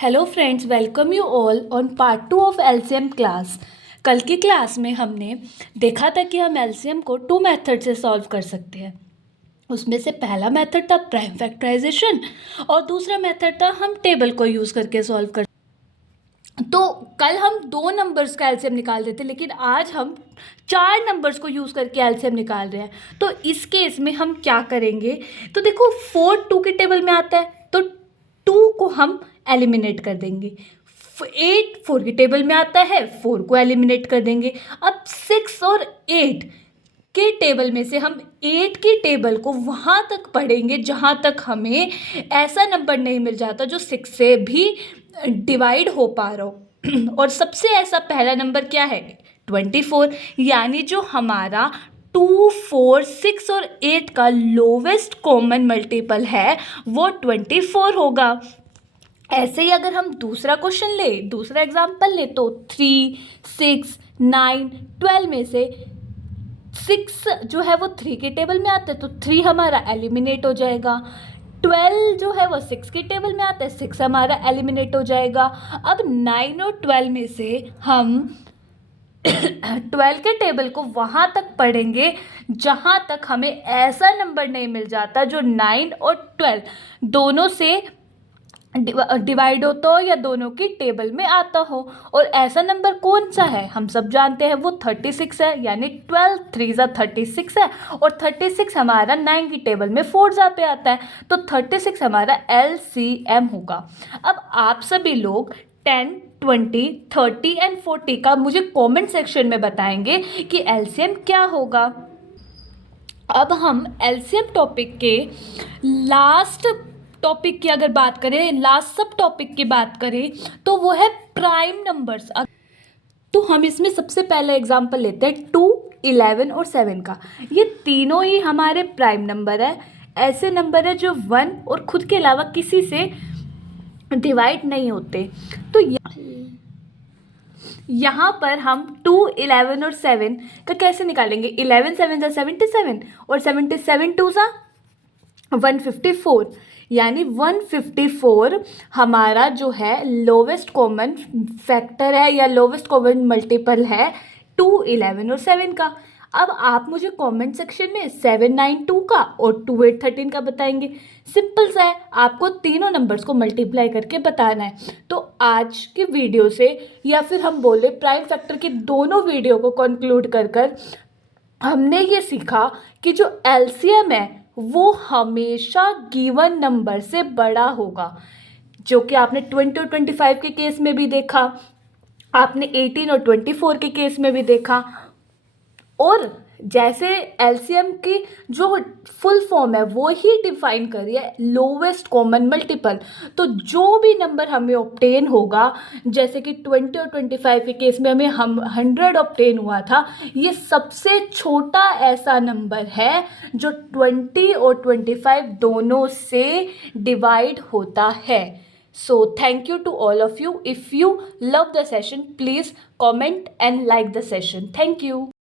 Hello friends, welcome you all on part 2 of LCM class. कल की class में हमने देखा था कि हम एलसीएम को 2 मेथड से सॉल्व कर सकते हैं। उसमें से पहला मेथड था प्राइम फैक्टराइजेशन और दूसरा मेथड था हम टेबल को यूज़ करके सॉल्व कर। तो कल हम 2 नंबर्स का एलसीएम निकाल रहे थे, लेकिन आज हम 4 नंबर्स को यूज़ करके एलसीएम निकाल रहे हैं। तो इस केस में हम क्या करेंगे, तो देखो 4 2 के टेबल में आता है तो 2 को हम एलिमिनेट कर देंगे। 8 4 के टेबल में आता है, 4 को एलिमिनेट कर देंगे। अब 6 और 8 के टेबल में से हम 8 की टेबल को वहाँ तक पढ़ेंगे जहाँ तक हमें ऐसा नंबर नहीं मिल जाता जो 6 से भी डिवाइड हो पा रहा हो। और सबसे ऐसा पहला नंबर क्या है, 24, यानी जो हमारा 2 4 6 और 8 का लोवेस्ट कॉमन मल्टीपल है वो 24 होगा। ऐसे ही अगर हम दूसरा क्वेश्चन ले, दूसरा एग्जाम्पल ले, तो 3 6 9 12 में से 6 जो है वो 3 के टेबल में आता है तो 3 हमारा एलिमिनेट हो जाएगा। 12 जो है वो 6 के टेबल में आता है, 6 हमारा एलिमिनेट हो जाएगा। अब 9 और 12 में से हम 12 के टेबल को वहाँ तक पढ़ेंगे जहाँ तक हमें ऐसा नंबर नहीं मिल जाता जो 9 और 12 दोनों से डिवाइड होता हो या दोनों की टेबल में आता हो। और ऐसा नंबर कौन सा है, हम सब जानते हैं वो 36 है, यानी 12 3 36 है और 36 हमारा 9 की टेबल में 4 पे आता है तो 36 हमारा LCM होगा। अब आप सभी लोग 10 20 30 एंड 40 का मुझे कमेंट सेक्शन में बताएंगे कि LCM क्या होगा। अब हम LCM टॉपिक के लास्ट टॉपिक की अगर बात करें, लास्ट सब टॉपिक की बात करें तो वो है प्राइम नंबर्स। तो हम इसमें सबसे पहले एग्जांपल लेते हैं 2 11 और 7 का। ये तीनों ही हमारे प्राइम नंबर है, ऐसे नंबर है जो 1 और खुद के अलावा किसी से डिवाइड नहीं होते। तो यहाँ पर हम 2 11 और 7 का कैसे निकालेंगे, 11 7 77 और 77 2 154, यानी 154 हमारा जो है लोवेस्ट कॉमन फैक्टर है या लोवेस्ट कॉमन मल्टीपल है 2 11 और 7 का। अब आप मुझे कमेंट सेक्शन में 792 का और 2813 का बताएंगे। सिंपल सा है, आपको तीनों नंबर्स को मल्टीप्लाई करके बताना है। तो आज के वीडियो से या फिर हम बोले प्राइम फैक्टर की दोनों वीडियो को कंक्लूड कर हमने ये सीखा कि जो LCM है वो हमेशा गिवन नंबर से बड़ा होगा, जो कि आपने 20 और 25 के केस में भी देखा, आपने 18 और 24 के केस में भी देखा। और जैसे LCM की जो फुल फॉर्म है वो ही डिफाइन करी है लोवेस्ट कॉमन मल्टीपल। तो जो भी नंबर हमें ऑब्टेन होगा, जैसे कि 20 और 25 के केस में हमें 100 ऑब्टेन हुआ था, ये सबसे छोटा ऐसा नंबर है जो 20 और 25 दोनों से डिवाइड होता है। So thank you to all of you. If you love the session, please comment and like the session. Thank you.